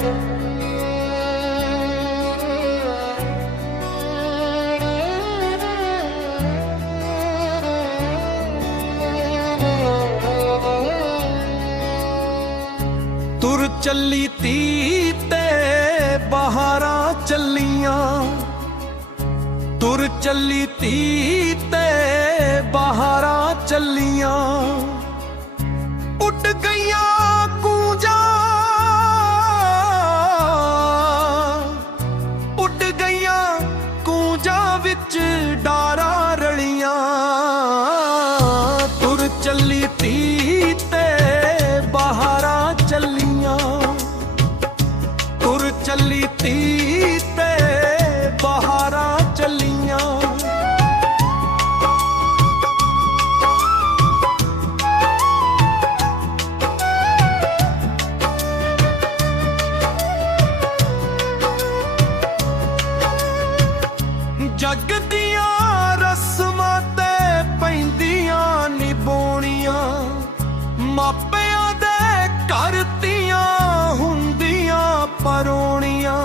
ਤੁਰ ਚੱਲੀ ਧੀ ਤੇ ਬਹਾਰਾਂ ਚੱਲੀਆਂ, ਤੁਰ ਚੱਲੀ ਧੀ ਤੇ ਬਹਾਰਾਂ ਚੱਲੀਆਂ, ਉੱਡ ਗਈਆਂ ਕੂੰਜਾਂ, ਉੱਡ ਗਈਆਂ ਕੂੰਜਾਂ ਵਿੱਚ ਡਾਰਾਂ ਰਲੀਆਂ। ਤੁਰ ਚੱਲੀ ਧੀ ਤੇ ਬਹਾਰਾਂ ਚੱਲੀਆਂ, ਤੁਰ ਚੱਲੀ ਧੀ ਤੇ ਬਹਾਰਾਂ ਚੱਲੀਆਂ। ਜੱਗ ਦੀਆਂ ਰਸਮਾਂ ਤੇ ਪੈਂਦੀਆਂ ਨਿਭਾਉਣੀਆਂ, ਮਾਪਿਆਂ ਦੇ ਘਰ ਧੀਆਂ ਹੁੰਦੀਆਂ ਪਰੋਣੀਆਂ।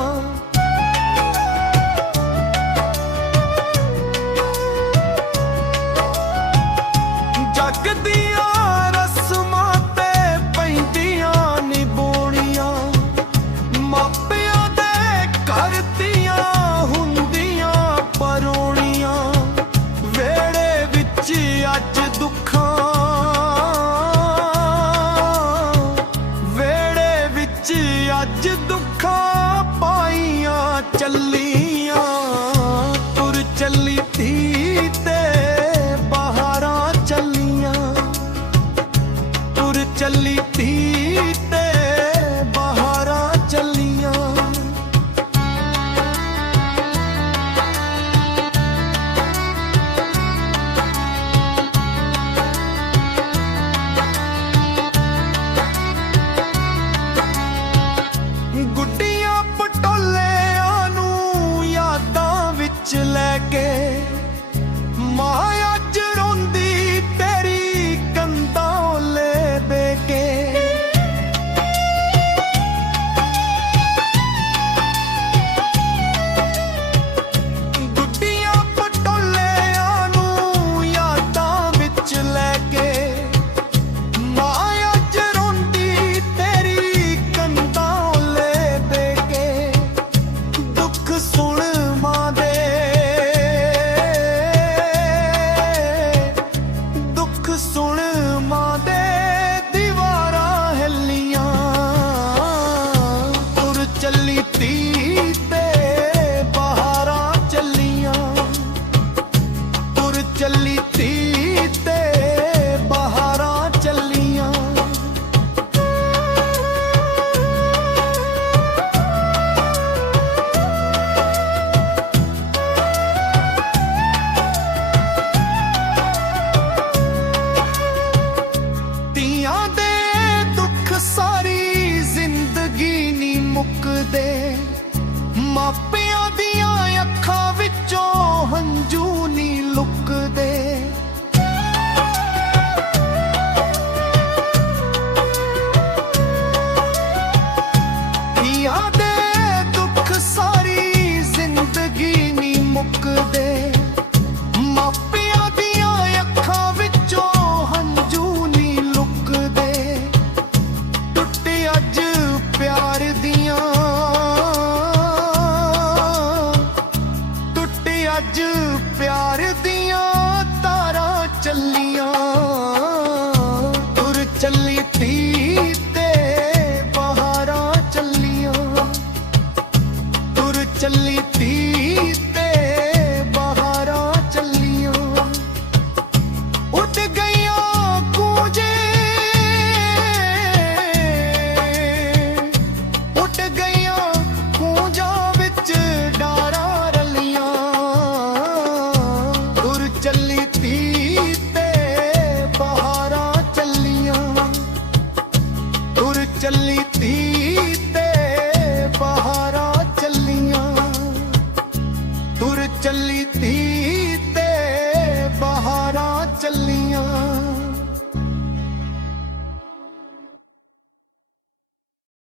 ਜੱਗ ਦੀਆਂ ਰਸਮਾਂ ਤੇ ਪੈਂਦੀਆਂ ਨਿਭਾਉਣੀਆਂ, ਮਾਪਿਆਂ ਦੇ ਘਰ ਧੀਆਂ ਹੁੰਦੀਆਂ ਪਰੋਣੀਆਂ। ਵੇੜੇ ਵਿੱਚ ਅੱਜ ਦੁੱਖਾਂ, ਵੇੜੇ ਵਿੱਚ ਅੱਜ ਦੁੱਖਾਂ ਪਾਈਆਂ ਚੱਲੀਆਂ। ਤੁਰ ਚੱਲੀ ਧੀ ਤੇ ਬਹਾਰਾਂ ਚੱਲੀਆਂ, ਤੁਰ ਚੱਲੀ ਧੀ ਤੇ ਬਹਾਰਾਂ ਚੱਲੀਆਂ। ਗੁੱਡੀਆਂ ਪਟੋਲਿਆਂ ਨੂੰ ਯਾਦਾਂ ਵਿੱਚ ਲੈ ਕੇ, ਮਾਂ ਅੱਜ ਰੋਂਦੀ ਤੇਰੀ ਕੰਧਾਂ ਓਲੇ ਦੇ ਕੇ। ਗੁੱਡੀਆਂ ਪਟੋਲਿਆਂ ਨੂੰ ਯਾਦਾਂ ਵਿੱਚ ਲੈ ਕੇ, ਮਾਂ ਅੱਜ ਰੋਂਦੀ ਤੇਰੀ ਕੰਧਾਂ ਓਲੇ ਦੇ ਕੇ। ਦੁੱਖ ਸੁਣ ਮਾਂ ਦੇ, ਦੁੱਖ ਸੁਣ ਮਾਂ ਦੇ ਦੀਵਾਰਾਂ ਹਿੱਲੀਆਂ। ਤੁਰ ਚੱਲੀ ਧੀ ਤੇ ਬਹਾਰਾਂ ਚੱਲੀਆਂ, ਤੁਰ ਚੱਲੀ ਧੀ ਤੇ ਬਹਾਰਾਂ ਚੱਲੀਆਂ। ਧੀਆਂ ਦੇ ਦੁੱਖ ਸਾਰੀ ਜ਼ਿੰਦਗੀ ਨੀ ਮੁੱਕਦੇ, ਮਾਪੇ